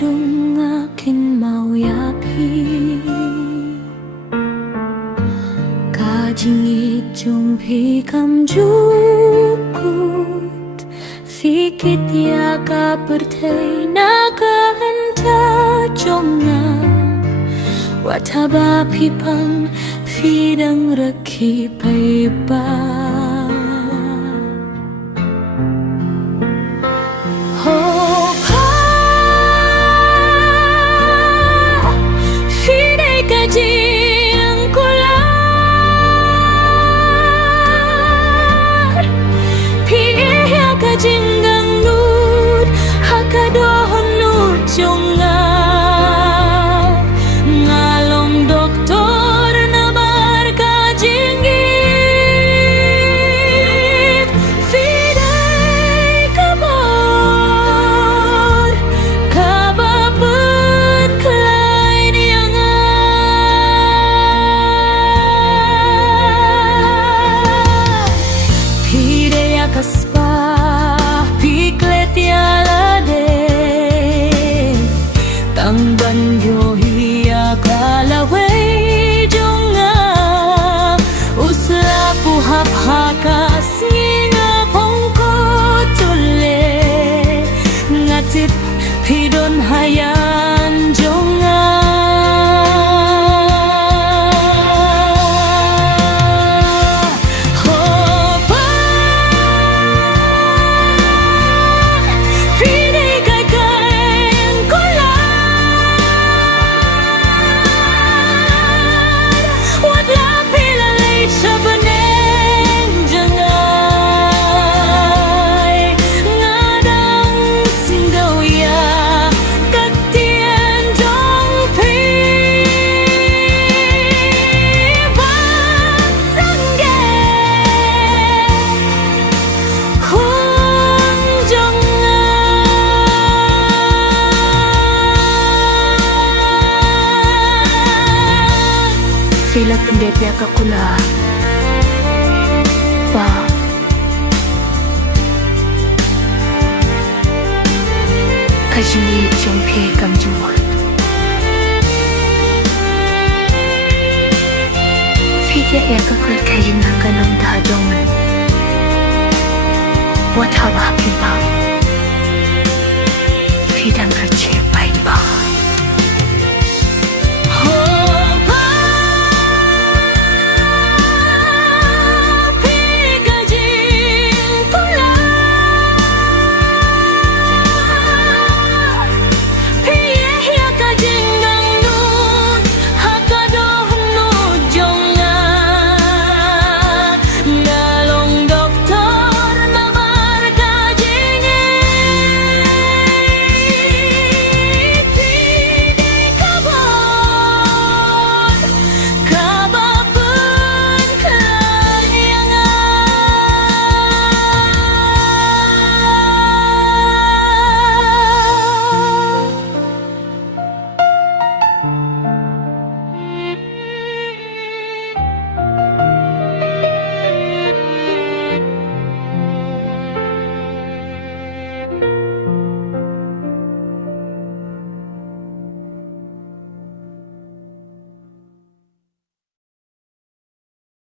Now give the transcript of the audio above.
masyadong akin mauyapi. Kajingit jumpi kam jukut, fikit yaka pertai nakahanta jonga. Wataba pipang fidang reki paiba. Jinggang nut hakadohon nut jonga ngalong doktor nabar kajingit fidai kabor kabapet kelain yang fidai akaspa Tang banyo hiya kalaway jonga usla puhap hakas nginga pongko tule ngatit pidon hayan jonga. Sila pendepi akakula pa kajini jumpi kam jumur Fidya akakul kayin hangganong dahadongan Wat haba pipang Fidang kacil